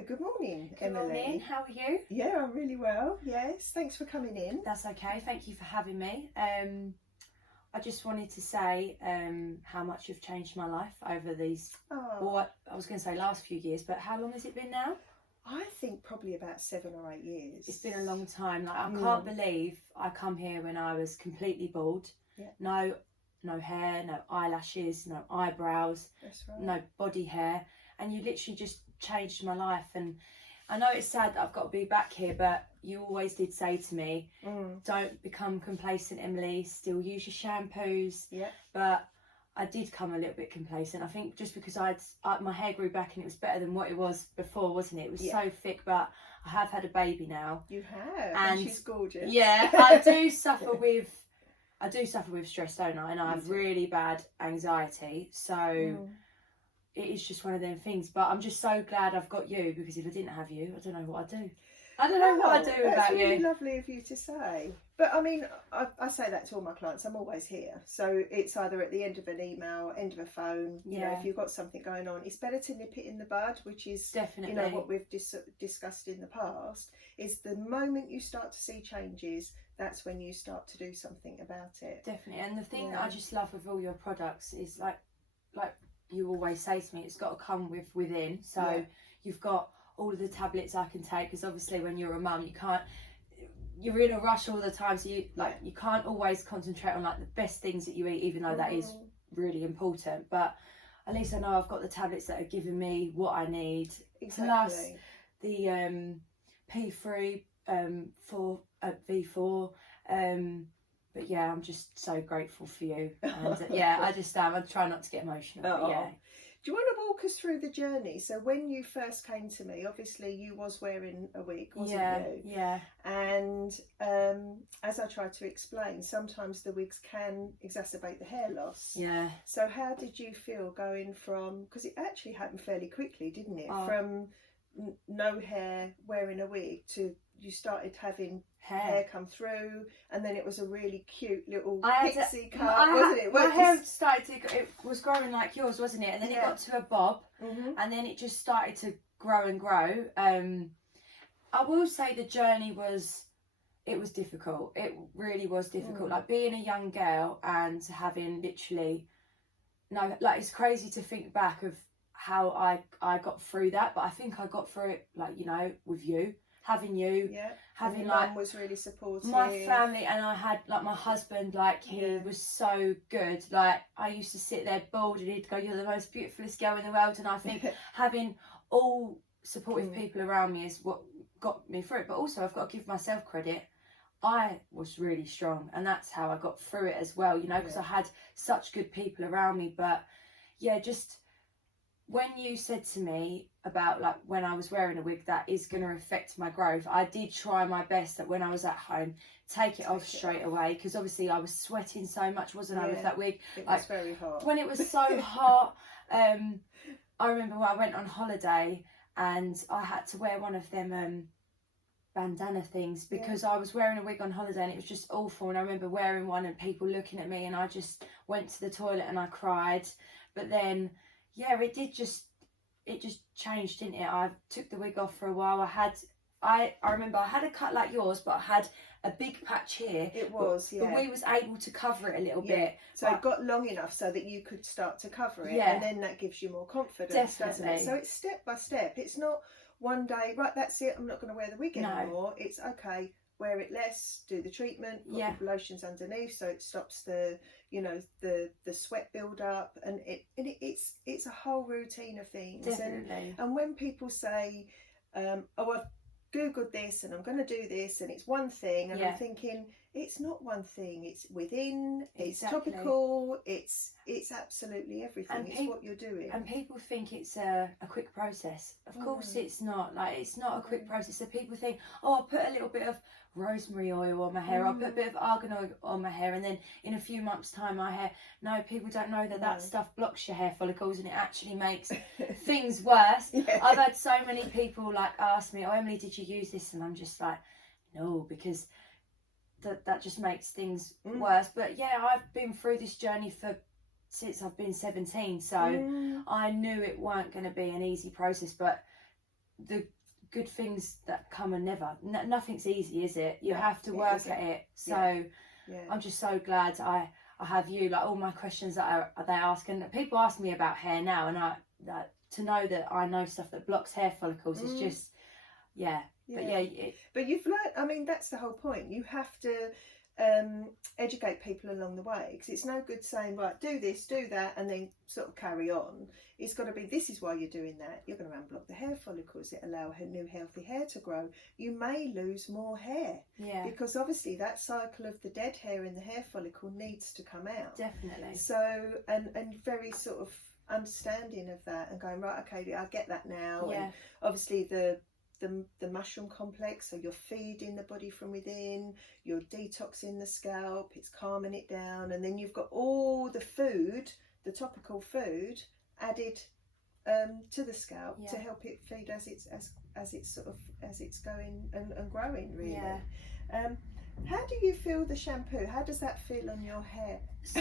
good morning, Good Emily. morning, how are you? Yeah, I'm really well. Yes, thanks for coming in. That's okay, thank you for having me. I just wanted to say how much you've changed my life over these, Oh, I was going to say last few years, but how long has it been now? I think probably about 7 or 8 years. It's been a long time. Like I can't believe I come here when I was completely bald. Yeah. No hair, no eyelashes, no eyebrows, That's right. no body hair, and you literally just changed my life. And I know it's sad that I've got to be back here, but you always did say to me, don't become complacent, Emily, still use your shampoos. Yeah. But I did come a little bit complacent. I think just because my hair grew back and it was better than what it was before, wasn't it? It was so thick, but I have had a baby now. You have, and she's gorgeous. Yeah, I do suffer with stress, don't I? And I have really bad anxiety, so it is just one of them things. But I'm just so glad I've got you, because if I didn't have you, I don't know what I'd do. I don't know what I'd do without you. That's really lovely of you to say. But I mean, I say that to all my clients. I'm always here. So it's either at the end of an email, end of a phone. You know, if you've got something going on, it's better to nip it in the bud, which is definitely, you know, what we've discussed in the past. Is the moment you start to see changes, that's when you start to do something about it. Definitely. And the thing that I just love with all your products is like you always say to me, it's got to come within. So you've got all of the tablets I can take, because obviously when you're a mum, you're in a rush all the time, so you can't always concentrate on like the best things that you eat, even though that is really important. But at least I know I've got the tablets that are giving me what I need. Plus the P3 for V4. But yeah, I'm just so grateful for you. And I just am. I try not to get emotional. But yeah. Do you want to walk us through the journey? So when you first came to me, obviously you was wearing a wig, wasn't you? Yeah. And as I tried to explain, sometimes the wigs can exacerbate the hair loss. Yeah. So how did you feel going from, because it actually happened fairly quickly, didn't it? From no hair, wearing a wig, to you started having hair come through, and then it was a really cute little pixie cut, wasn't it? My hair it was growing like yours, wasn't it? And then it got to a bob, and then it just started to grow and grow. I will say the journey was difficult. It really was difficult. Like being a young girl and having literally it's crazy to think back of how I got through that, but I think I got through it with you. Having you, having mum was really supportive. My family, and I had my husband, he was so good. Like I used to sit there bald, and he'd go, "You're the most beautifulest girl in the world." And I think having all supportive people around me is what got me through it. But also, I've got to give myself credit. I was really strong, and that's how I got through it as well. Because I had such good people around me. But just when you said to me about when I was wearing a wig that is going to affect my growth, I did try my best that when I was at home, take it off straight away, because obviously I was sweating so much, wasn't I, with that wig? It was very hot. When it was so hot, I remember when I went on holiday and I had to wear one of them bandana things, because I was wearing a wig on holiday and it was just awful. And I remember wearing one and people looking at me, and I just went to the toilet and I cried. But then it just changed, didn't it? I took the wig off for a while. I remember I had a cut like yours, but I had a big patch here. It was, but we was able to cover it a little bit. So it got long enough so that you could start to cover it, and then that gives you more confidence, doesn't it? So it's step by step. It's not one day, right, that's it, I'm not going to wear the wig anymore. It's okay, wear it less, do the treatment, put the lotions underneath so it stops the the sweat build up, and it's a whole routine of things. Definitely. And when people say, I've googled this and I'm going to do this, and it's one thing, and I'm thinking, it's not one thing, it's within, it's topical, it's absolutely everything. And it's what you're doing. And people think it's a quick process. Of course it's not. It's not a quick process. So people think, I'll put a little bit of rosemary oil on my hair, I'll put a bit of argan oil on my hair, and then in a few months time my hair, no, people don't know that stuff blocks your hair follicles, and it actually makes things worse. I've had so many people ask me, Emily, did you use this? And I'm just like, no, because that just makes things worse. But I've been through this journey since I've been 17, so I knew it weren't going to be an easy process. But the good things that come and never. Nothing's easy, is it? You have to work at it. So I'm just so glad I have you. Like, all my questions that they ask, and people ask me about hair now, and to know that I know stuff that blocks hair follicles is just but you've learned. I mean, that's the whole point. You have to educate people along the way, because it's no good saying, right, do this, do that, and then sort of carry on. It's got to be, this is why you're doing that. You're going to unblock the hair follicles that allow new healthy hair to grow. You may lose more hair, because obviously that cycle of the dead hair in the hair follicle needs to come out. Definitely. So and very sort of understanding of that, and going, right, okay, I get that now. And obviously the mushroom complex, so you're feeding the body from within, you're detoxing the scalp, it's calming it down, and then you've got all the food, the topical food, added to the scalp to help it feed as it's going and growing, really. How do you feel the shampoo? How does that feel on your hair? So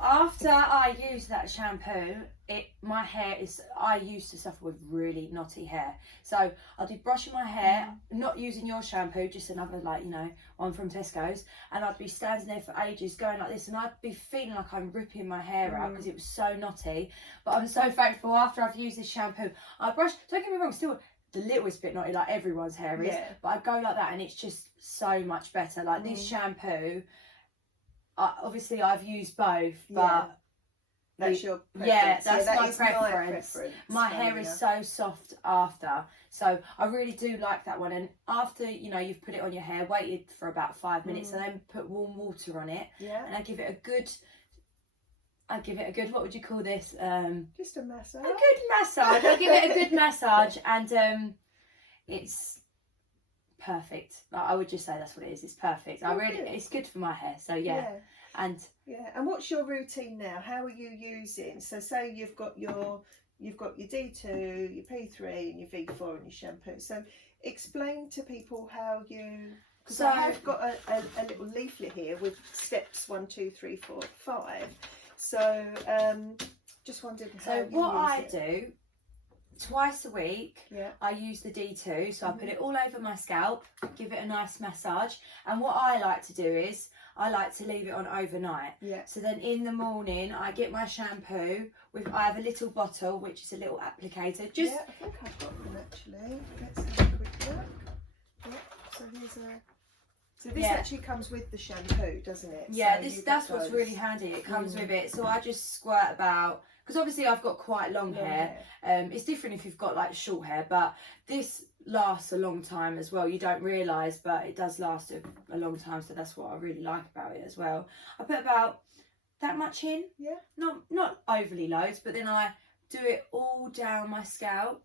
after I use that shampoo, my hair is, I used to suffer with really knotty hair. So I'd be brushing my hair, not using your shampoo, just another, like, you know, one from Tesco's, and I'd be standing there for ages going like this, and I'd be feeling like I'm ripping my hair out because it was so knotty. But I'm so thankful after I've used this shampoo, I brush, don't get me wrong, still the littlest bit knotty, like everyone's hair is, but I go like that and it's just so much better. Like this shampoo, obviously I've used both, but that's your preference. That's that my is preference. My hair is so soft after, so I really do like that one. And after, you know, you've put it on your hair, waited for about 5 minutes, and then put warm water on it, and I give it a good, what would you call this? Just a massage. A good massage. I give it a good massage, and it's perfect. Like, I would just say that's what it is. It's perfect. It's good for my hair. So and what's your routine now? How are you using? So say you've got your D2, your P3, and your V4, and your shampoo. So explain to people how you. Because I have got a little leaflet here with steps 1, 2, 3, 4, 5. So just wondered how you what I it. do twice a week, I use the D2, so I put it all over my scalp, give it a nice massage, and what I like to do is I like to leave it on overnight. So then in the morning I get my shampoo I have a little bottle which is a little applicator. I think I've got them actually. Let's have a quick look. So here's a. So this actually comes with the shampoo, doesn't it? Yeah, so that's what's really handy. It comes with it. So I just squirt about, because obviously I've got quite long hair. It's different if you've got like short hair, but this lasts a long time as well. You don't realise, but it does last a long time. So that's what I really like about it as well. I put about that much in. Not overly loads, but then I do it all down my scalp,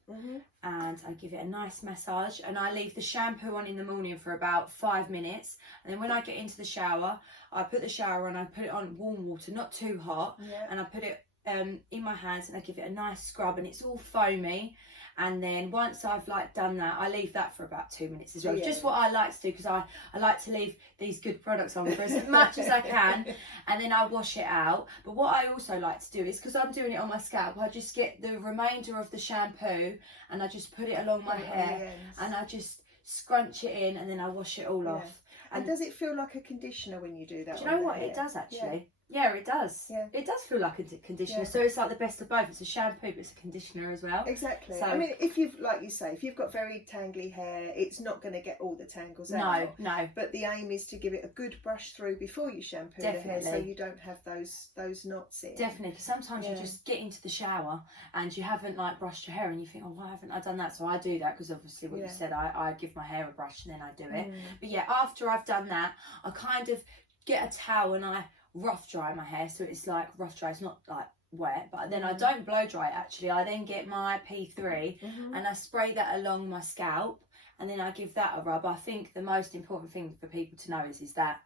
and I give it a nice massage, and I leave the shampoo on in the morning for about 5 minutes, and then when I get into the shower, I put the shower on, I put it on warm water, not too hot, and I put it in my hands, and I give it a nice scrub, and it's all foamy. And then once I've like done that, I leave that for about 2 minutes as well. Just what I like to do, because I like to leave these good products on for as much as I can, and then I wash it out. But what I also like to do is, because I'm doing it on my scalp, I just get the remainder of the shampoo and I just put it along my hair, and I just scrunch it in, and then I wash it all off. And does it feel like a conditioner when you do that? Do you know what? It does actually. Yeah, it does. It does feel like a conditioner. So it's like the best of both. It's a shampoo, but it's a conditioner as well. Exactly. So, I mean, if you've, like you say, if you've got very tangly hair, it's not going to get all the tangles out. No. But the aim is to give it a good brush through before you shampoo the hair, so you don't have those knots in. Definitely, because sometimes you just get into the shower and you haven't like brushed your hair, and you think, oh, why haven't I done that? So I do that, because obviously what you said, I give my hair a brush and then I do it. But yeah, after I've done that, I kind of get a towel and I rough dry my hair, so it's like rough dry, it's not like wet, but then I don't blow dry it actually. I then get my P3 and I spray that along my scalp, and then I give that a rub. I think the most important thing for people to know is that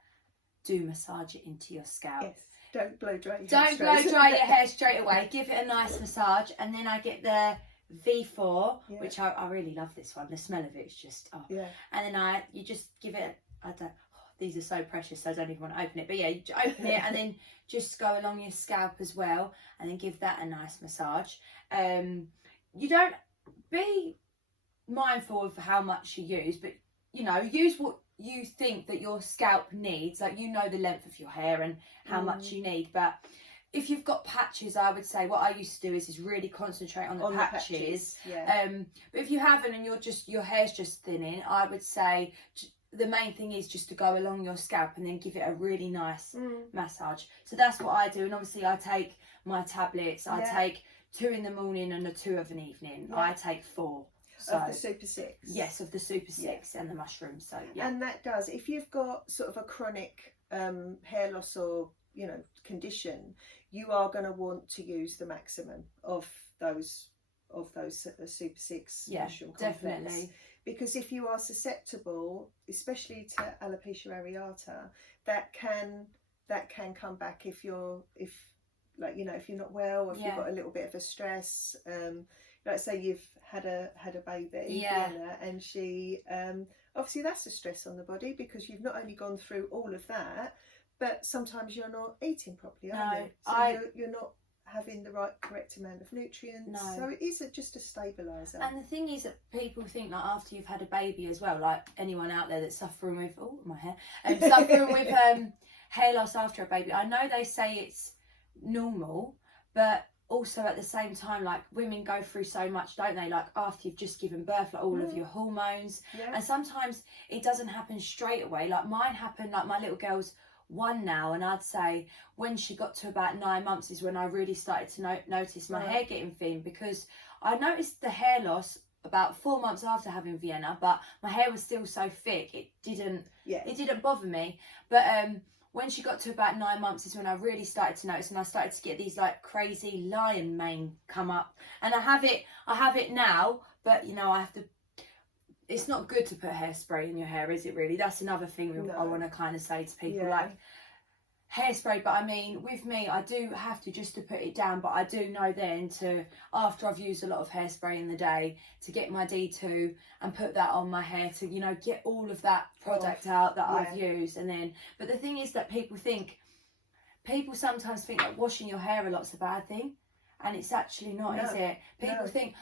do massage it into your scalp. Yes, don't blow dry your hair. Don't blow dry your hair straight away. Give it a nice massage, and then I get the V4, which I really love this one. The smell of it is just and then you just give it, these are so precious, so I don't even want to open it. But yeah, you open it and then just go along your scalp as well, and then give that a nice massage. You don't be mindful of how much you use, but you know, use what you think that your scalp needs. Like, you know the length of your hair and how much you need. But if you've got patches, I would say what I used to do is really concentrate on the patches. Yeah. But if you haven't and your hair's just thinning, I would say the main thing is just to go along your scalp and then give it a really nice massage. So that's what I do. And obviously I take my tablets. I take 2 in the morning and 2 of an evening. I take 4. So, of the Super 6. Yes, of the Super 6 and the mushrooms. So and that does, if you've got sort of a chronic hair loss or, you know, condition, you are going to want to use the maximum of those Super 6 mushroom complex. Definitely. Because if you are susceptible, especially to alopecia areata, that can come back if like, you know, if you're not well, or if you've got a little bit of a stress. Like say you've had a baby, Vienna, and she obviously that's a stress on the body, because you've not only gone through all of that, but sometimes you're not eating properly, are you? So you're not having the correct amount of nutrients. So it is just a stabiliser. And the thing is that people think, like, after you've had a baby as well, like anyone out there that's suffering with suffering with hair loss after a baby, I know they say it's normal, but also at the same time, like, women go through so much, don't they? Like, after you've just given birth, like all of your hormones, and sometimes it doesn't happen straight away. Like mine happened, like my little girl's 1 now, and I'd say when she got to about 9 months is when I really started to notice my hair getting thin, because I noticed the hair loss about 4 months after having Vienna, but my hair was still so thick it didn't bother me. But when she got to about 9 months is when I really started to notice, and I started to get these like crazy lion mane come up, and I have it now, but you know, I have to, it's not good to put hairspray in your hair, is it really? That's another thing I want to kind of say to people, like hairspray. But I mean, with me, I do have to just to put it down, but I do know then to, after I've used a lot of hairspray in the day, to get my D2 and put that on my hair to, you know, get all of that product out that I've used. And then, but the thing is that people sometimes think that washing your hair a lot's a bad thing, and it's actually not, is it? People think,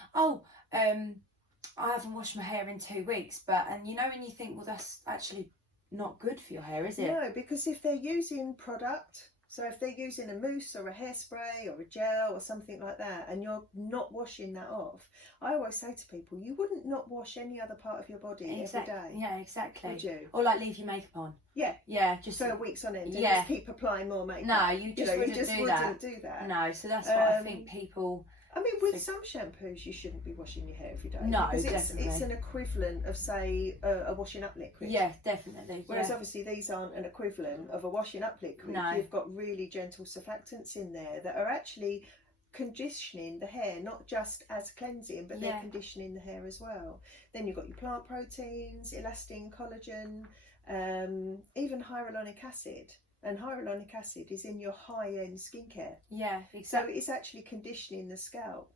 I haven't washed my hair in 2 weeks, and you know, when you think, well, that's actually not good for your hair, is it? No, because if they're using product, so if they're using a mousse or a hairspray or a gel or something like that, and you're not washing that off, I always say to people, you wouldn't not wash any other part of your body every day. Yeah, exactly. Would you? Or like leave your makeup on. Yeah, just for weeks on end. And just keep applying more makeup. No, you just wouldn't do that. No, so that's what I think people. I mean, with some shampoos, you shouldn't be washing your hair every day. No, because it's an equivalent of, say, a washing up liquid. Yeah, definitely. Whereas obviously these aren't an equivalent of a washing up liquid. No. You've got really gentle surfactants in there that are actually conditioning the hair, not just as cleansing, but they're conditioning the hair as well. Then you've got your plant proteins, elastin, collagen, even hyaluronic acid. And hyaluronic acid is in your high-end skincare. Yeah, exactly. So it's actually conditioning the scalp.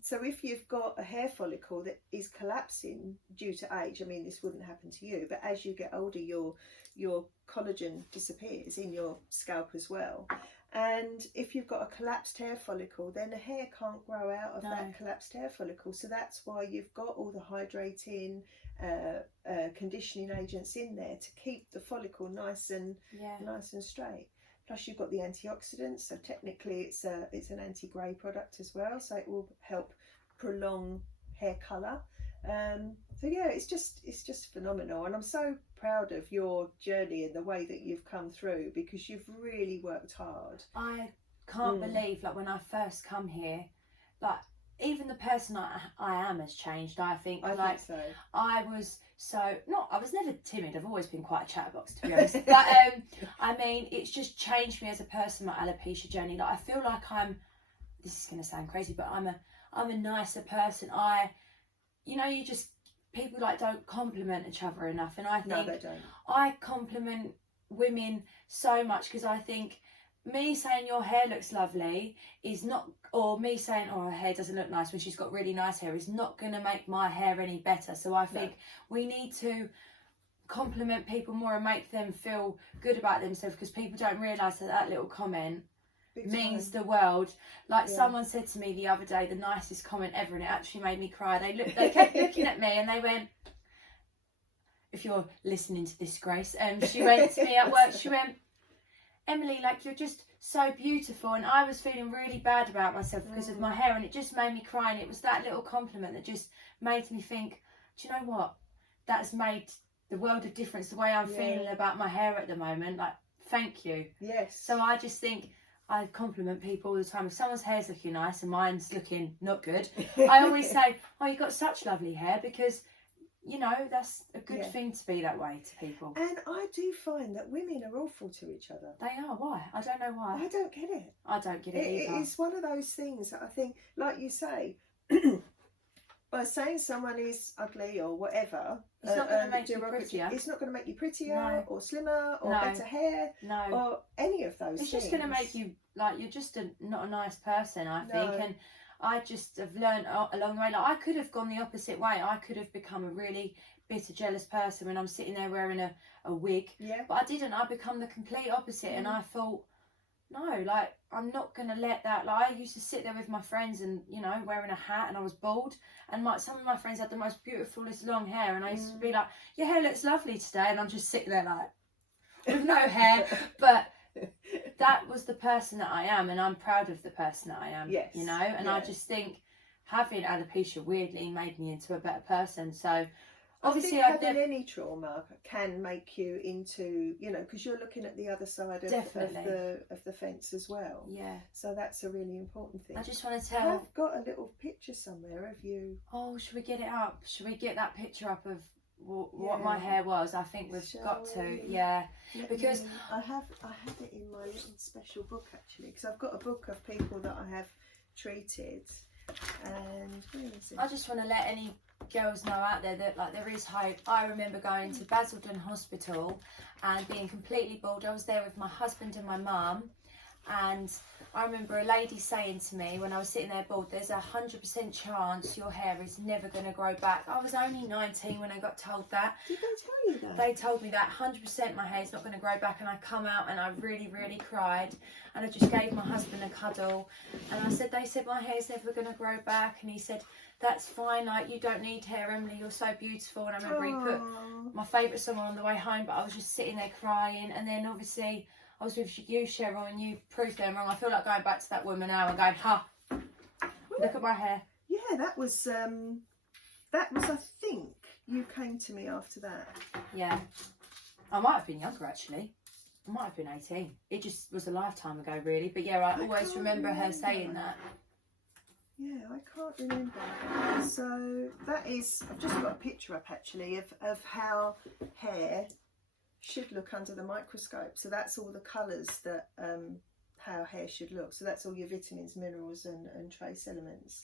So if you've got a hair follicle that is collapsing due to age, I mean, this wouldn't happen to you, but as you get older, your collagen disappears in your scalp as well. And if you've got a collapsed hair follicle, then the hair can't grow out of that collapsed hair follicle. So that's why you've got all the hydrating, conditioning agents in there to keep the follicle nice and straight. Plus you've got the antioxidants, so technically it's an anti-grey product as well, so it will help prolong hair colour. So yeah, it's just phenomenal, and I'm so proud of your journey and the way that you've come through, because you've really worked hard. I can't believe, like, when I first come here, like, even the person I am has changed. I think so. I was never timid. I've always been quite a chatterbox, to be honest. But I mean, it's just changed me as a person, my alopecia journey. Like, I feel like this is going to sound crazy, but I'm a nicer person. People like don't compliment each other enough, and I think no, they don't. I compliment women so much, because I think me saying your hair looks lovely is not, or me saying, oh, her hair doesn't look nice when she's got really nice hair, is not going to make my hair any better. So I think we need to compliment people more and make them feel good about themselves, because people don't realise that little comment means the world. Like someone said to me the other day, the nicest comment ever, and it actually made me cry. They kept looking at me and they went, if you're listening to this, Grace, she went to me at work, she went, Emily, like, you're just so beautiful. And I was feeling really bad about myself because of my hair, and it just made me cry. And it was that little compliment that just made me think, do you know what, that's made the world of difference, the way I'm feeling about my hair at the moment. Like, thank you. Yes. So I just think, I compliment people all the time. If someone's hair's looking nice and mine's looking not good, I always say, oh, you've got such lovely hair, because, you know, that's a good thing to be that way to people. And I do find that women are awful to each other. They are. Why? I don't know why. I don't get it. I don't get it either. It's one of those things that I think, like you say, by saying someone is ugly or whatever, it's not going to make you prettier. It's not going to make you prettier or slimmer or better hair or any of those things. It's just going to make you, like, you're just not a nice person, I think. And I just have learned along the way, like, I could have gone the opposite way. I could have become a really bitter, jealous person when I'm sitting there wearing a wig. Yeah. But I didn't. I become the complete opposite. And I thought, no, like, I'm not going to let that, like, I used to sit there with my friends and, you know, wearing a hat, and I was bald, and some of my friends had the most beautifulest long hair, and I used to be like, your hair looks lovely today, and I'm just sitting there like, with no hair, but that was the person that I am, and I'm proud of the person that I am, you know, and I just think having alopecia weirdly made me into a better person. So obviously, having any trauma can make you into, you know, because you're looking at the other side of the fence as well. Yeah. So that's a really important thing. I just want to tell. I've got a little picture somewhere of you. Oh, should we get it up? Should we get that picture up of what my hair was? I think we've got to. Yeah. Because I have it in my little special book, actually, because I've got a book of people that I have treated. And where is it? I just want to let any girls know out there that, like, there is hope. I remember going to Basildon Hospital and being completely bald. I was there with my husband and my mum, and I remember a lady saying to me when I was sitting there bald, there's 100% chance your hair is never going to grow back. I was only 19 when I got told that. Did they tell you that? They told me that 100% my hair's not going to grow back, and I come out and I really, really cried, and I just gave my husband a cuddle, and I said, they said my hair's never going to grow back, and he said, that's fine, like, you don't need hair, Emily, you're so beautiful. And I remember he put my favourite song on the way home, but I was just sitting there crying. And then obviously I was with you, Cheryl, and you proved them wrong. I feel like going back to that woman now and going, look at my hair. Yeah, that was I think you came to me after that. Yeah, I might have been younger, actually. I might have been 18. It just was a lifetime ago, really. But yeah, I always remember her saying that. Yeah, I can't remember. So that is, I've just got a picture up, actually, of how hair should look under the microscope. So that's all the colours that how hair should look. So that's all your vitamins, minerals and trace elements.